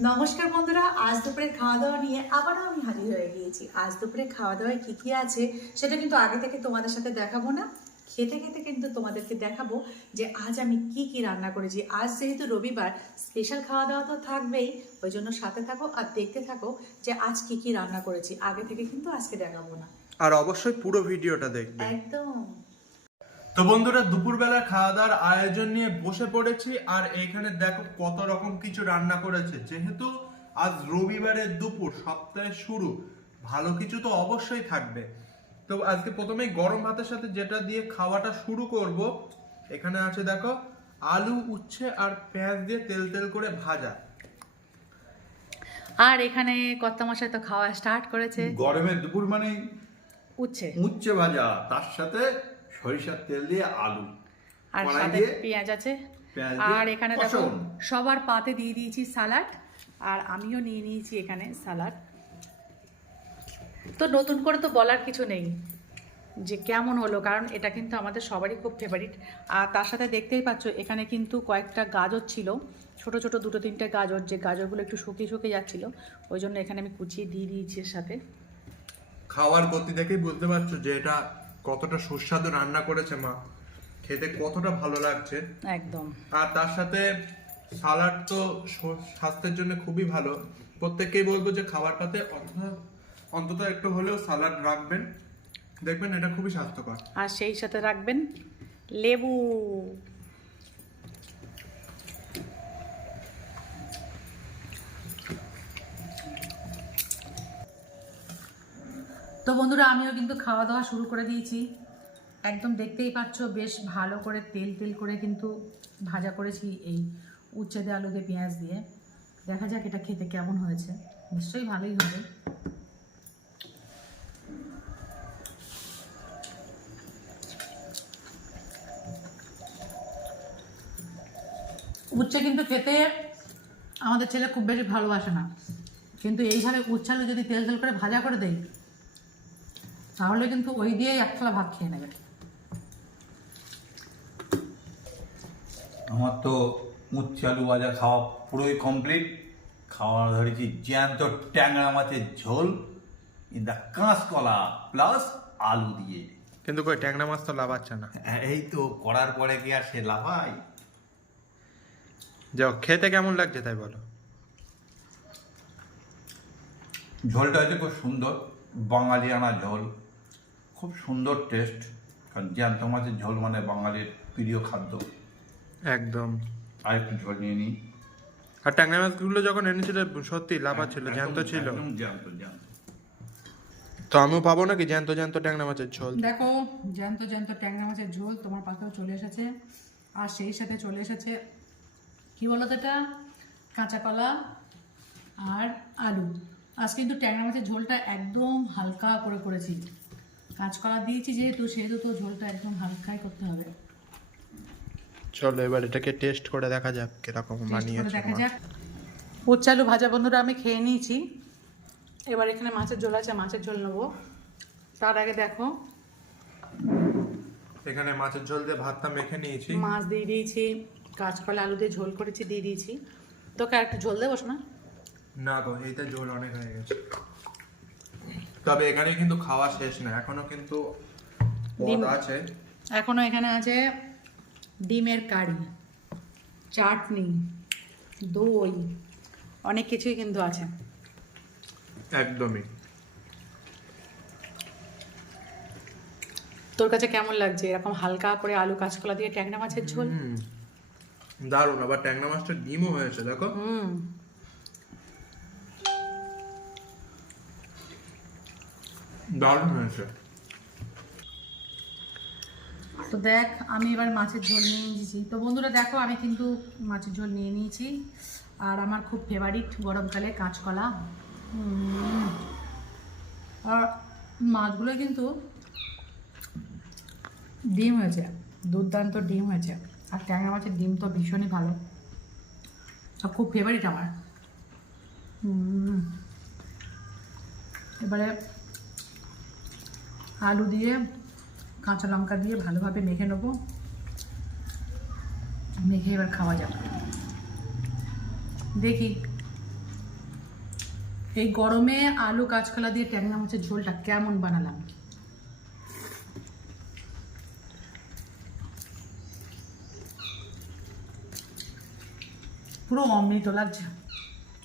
নমস্কার বন্ধুরা, আজ দুপুরে খাওয়া দাওয়া নিয়ে আবারও আমি হাজির হয়ে গিয়েছি। আজ দুপুরে খাওয়া দাওয়ায় কী কী আছে সেটা কিন্তু আগে থেকে তোমাদের সাথে দেখাবো না, খেতে খেতে কিন্তু তোমাদেরকে দেখাবো যে আজ আমি কি কি রান্না করেছি। আজ যেহেতু রবিবার, স্পেশাল খাওয়া দাওয়া তো থাকবেই, ওই জন্য সাথে থাকো আর দেখতে থাকো যে আজ কি কি রান্না করেছি। আগে থেকে কিন্তু আজকে দেখাবো না, আর অবশ্যই পুরো ভিডিওটা দেখবে একদম। তো বন্ধুরা, দুপুরবেলা খাওয়া দাওয়ার আয়োজন নিয়ে বসে পড়েছি। আর এইখানে দেখো কত রকম কিছু রান্না করেছে। যেহেতু আজ রবিবারের দুপুর, সপ্তাহের শুরু, ভালো কিছু তো অবশ্যই থাকবে। তো আজকে প্রথমেই গরম ভাতের সাথে যেটা দিয়ে খাওয়াটা শুরু করব, এখানে আছে দেখো আলু, উচ্ছে আর পেঁয়াজ দিয়ে তেল তেল করে ভাজা। আর এখানে কর্তামশাই তো খাওয়া স্টার্ট করেছে। গরমের দুপুর মানে উচ্ছে উচ্ছে ভাজা, তার সাথে সরিষার তেল দিয়ে আলু, আর কড়াই সাথে দিয়ে পেঁয়াজ আছে। পেঁয়াজ দিয়ে আর এখানে দেখো কষানো। সবার পাতে দিয়ে দিয়েছি সালাড, আর আমিও নিয়ে নিয়েছি এখানে সালাড। তো নতুন করে তো বলার কিছু নেই যে কেমন হলো, কারণ এটা কিন্তু আমাদের সবারই খুব ফেভারিট। আর তার সাথে দেখতেই পাচ্ছ এখানে কিন্তু কয়েকটা গাজর ছিল, ছোট ছোট দুটো তিনটে গাজর, যে গাজরগুলো একটু শুকিয়ে শুকিয়ে যাচ্ছিলো, ওই জন্য এখানে আমি কুচিয়ে দিয়ে দিয়েছি এর সাথে। খাওয়ার গতি দেখেই বুঝতে পারছো যে এটা কতটা সুস্বাদু রান্না করেছে মা, খেতে কতটা ভালো লাগছে একদম। আর তার সাথে সালাড তো স্বাস্থ্যের জন্য খুবই ভালো। প্রত্যেককেই বলবো যে খাবার পাতে অন্তত একটু হলেও সালাড রাখবেন, দেখবেন এটা খুবই স্বাস্থ্যকর। আর সেই সাথে রাখবেন লেবু। তো বন্ধুরা, আমিও কিন্তু খাওয়া দাওয়া শুরু করে দিয়েছি। একদম দেখতেই পাচ্ছ বেশ ভালো করে তেল তেল করে কিন্তু ভাজা করেছি এই উচ্ছে দিয়ে, আলু দিয়ে, পেঁয়াজ দিয়ে। দেখা যাক এটা খেতে কেমন হয়েছে, নিশ্চয়ই ভালোই হবে। উচ্ছে কিন্তু খেতে আমাদের ছেলে খুব বেশি ভালোবাসে না, কিন্তু এইভাবে উচ্ছে আলু যদি তেল তেল করে ভাজা করে দেয় তাহলে কিন্তু ওই দিয়েই এক থালা ভাত খেয়ে নেবে। আমার তো উচ্ছে আলু ভাজা খাওয়া পুরোই কমপ্লিট। খাওয়া ধরেছি জ্যান্ত ট্যাংরা মাছের ঝোল ইন দা কাঁচকলা প্লাস আলু দিয়ে। কিন্তু কই ট্যাংরা মাছ তো লাভাচ্ছে না। এই তো করার পরে কি আর সে লাভাই? যাও, খেতে কেমন লাগছে তাই বলো। ঝোলটা হচ্ছে খুব সুন্দর, বাঙালিয়ানা ঝোল, খুব সুন্দর টেস্ট। কারণ জ্যান্ত মাছের ঝোল মানে বাঙালির প্রিয় খাদ্য। একদম। আর একটু ঝোল নিয়ে নিই। আর ট্যাংরা মাছগুলো যখন এনেছিল সত্যি লাভা ছিল, জ্যান্ত ছিল। একদম জ্যান্ত জ্যান্ত। তো আমিও পাবো নাকি জ্যান্ত জ্যান্ত ট্যাংরা মাছের ঝোল? দেখো, জ্যান্ত জ্যান্ত ট্যাংরা মাছের ঝোল তোমার পাতেও চলে এসেছে। আর সেই সাথে চলে এসেছে কি বলো তো, এটা কাঁচা কলা আর আলু। আজ কিন্তু ট্যাংরা মাছের ঝোলটা একদম হালকা করে করেছি, কাঁচকলা দিয়েছি যেহেতু, সেহেতু তো ঝোলটা একদম হালকাই করতে হবে। চলো এবার এটাকে টেস্ট করে দেখা যাক কিরকম টেস্ট করে বানিয়েছে দেখা মা। যাক। উচ্ছে আলু ভাজা বন্ধুরা আমি খেয়ে নিয়েছি। এবার এখানে মাছের ঝোল আছে, মাছের ঝোল নেবো। তার আগে দেখো এখানে মাছের ঝোল দিয়ে ভাতটা মেখে নিয়েছি। মাছ দিয়ে দিয়েছি, কাঁচকলা আলু দিয়ে ঝোল করেছি দিয়ে দিয়েছি। তোকে আর একটু ঝোল দেবো না? না গো, এইটা ঝোল অনেক হয়ে গেছে। তবে এখানে কিন্তু খাওয়া শেষ না, এখনো কিন্তু পদ আছে। এখনো এখানে আছে ডিমের কারি, চাটনি, দই, অনেক কিছুই কিন্তু আছে। একদমই। তোর কাছে কেমন লাগছে এরকম হালকা করে আলু কাঁচকলা দিয়ে ট্যাংরা মাছের ঝোল? দারুণ। আবার ট্যাংরা মাছটা ডিমও হয়েছে দেখো। দারুণ হয়েছে। তো দেখ, আমি এবার মাছের ঝোল নিয়ে নিয়েছি। তো বন্ধুরা দেখো, আমি কিন্তু মাছের ঝোল নিয়ে নিয়েছি। আর আমার খুব ফেভারিট গরমকালে কাঁচকলা। আর মাছগুলো কিন্তু ডিম হয়েছে, দুর্দান্ত ডিম হয়েছে। আর ট্যাংরা মাছের ডিম তো ভীষণই ভালো, আর খুব ফেভারিট আমার। এবারে আলু দিয়ে কাঁচা লঙ্কা দিয়ে ভালোভাবে মেখে নেবো, মেখে এবার খাওয়া যাবে। দেখি এই গরমে আলু কাঁচকলা দিয়ে ট্যাংরা মাছের ঝোলটা কেমন বানালাম। পুরো অমৃত লাগছে,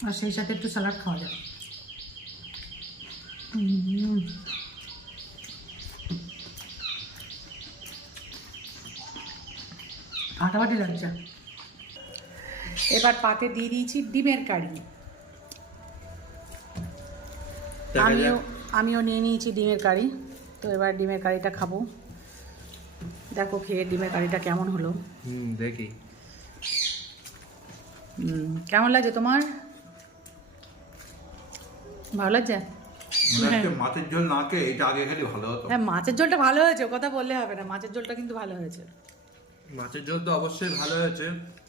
আর সেই সাথে একটু স্যালাড খাওয়া যায়। ফাটাফাটি লাগছে। এবার পাতে দিয়ে দিয়েছি ডিমের কারি। আমিও নিয়ে নিয়েছি ডিমের কারি। তো এবার ডিমের কারিটা খাবো। দেখো খেয়ে ডিমের কারিটা কেমন হলো। দেখি কেমন লাগছে তোমার? ভালো লাগছে? মাছের ঝোল না খেয়ে এটা আগে খেলে ভালো হতো। হ্যাঁ, মাছের ঝোলটা ভালো হয়েছে, কথা বললে হবে না, মাছের ঝোলটা কিন্তু ভালো হয়েছে। মাছের ঝোল তো অবশ্যই ভালো হয়েছে,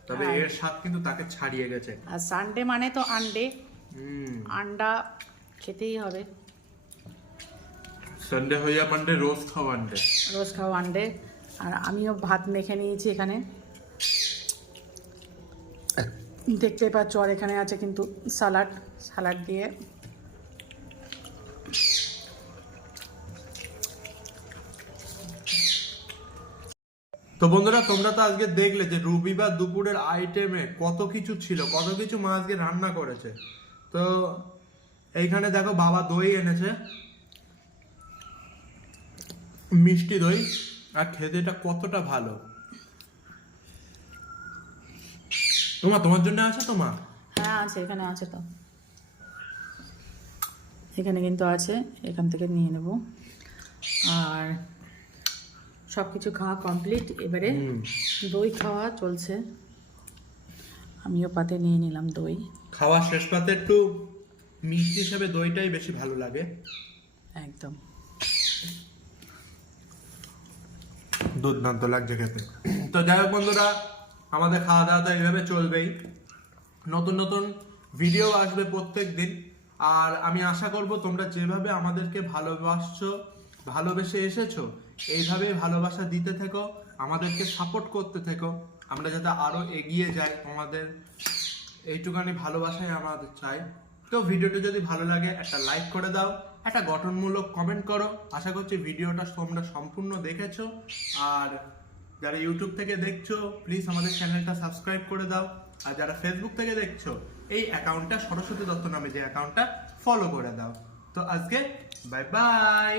তবে হ্যাঁ। এর স্বাদ কিন্তু তাকে ছাড়িয়ে গেছে। আর সানডে মানে তো আন্ডে, আন্ডা খেতেই হবে। সানডে হইয়া মানডে রোজ খাও আন্ডে। রোজ খাও আন্ডে। আর আমিও ভাত মেখে নিয়েছি এখানে, দেখতে পাচ্ছ। আর এখানে আছে কিন্তু সালাড দিয়ে। তো বন্ধুরা, তোমরা তো আজকে দেখলে যে রবিবার দুপুরের আইটেমে কত কিছু ছিল, কত কিছু মা আজকে রান্না করেছে। তো এইখানে দেখো বাবা দই এনেছে, মিষ্টি দই, আর খেতে এটা কতটা ভালো। তোমার জন্য আছে তোমার? হ্যাঁ আছে, এখানে আছে। তো এখানে কিন্তু আছে, এখান থেকে নিয়ে নেব। আর সব কিছু খাওয়া কমপ্লিট। এবারে দই খাওয়া চলছে। আমিও পাতে নিয়ে নিলাম দই। খাওয়া শেষ পাতে একটু মিষ্টি হিসেবে দইটাই বেশি ভালো লাগে। একদম দুর্দান্ত লাগছে খেতে। তো যাই হোক বন্ধুরা, আমাদের খাওয়া দাওয়া তো এইভাবে চলবেই। নতুন নতুন ভিডিও আসবে প্রত্যেক দিন। আর আমি আশা করব তোমরা যেভাবে আমাদেরকে ভালোবেসে এসেছো, এইভাবেই ভালোবাসা দিতে থেকো, আমাদেরকে সাপোর্ট করতে থেকো। আমরা যাতে আরো এগিয়ে যাই, তোমাদের এইটুখানি ভালোবাসাই আমাদের চাই। তো ভিডিওটা যদি ভালো লাগে একটা লাইক করে দাও, একটা গঠনমূলক কমেন্ট করো। আশা করছি ভিডিওটা তোমরা সম্পূর্ণ দেখেছো। আর যারা ইউটিউব থেকে দেখছো, প্লিজ আমাদের চ্যানেলটা সাবস্ক্রাইব করে দাও। আর যারা ফেসবুক থেকে দেখছো, এই অ্যাকাউন্টটা সরস্বতী দত্ত নামে যে অ্যাকাউন্টটা ফলো করে দাও। তো আজকে বাই বাই।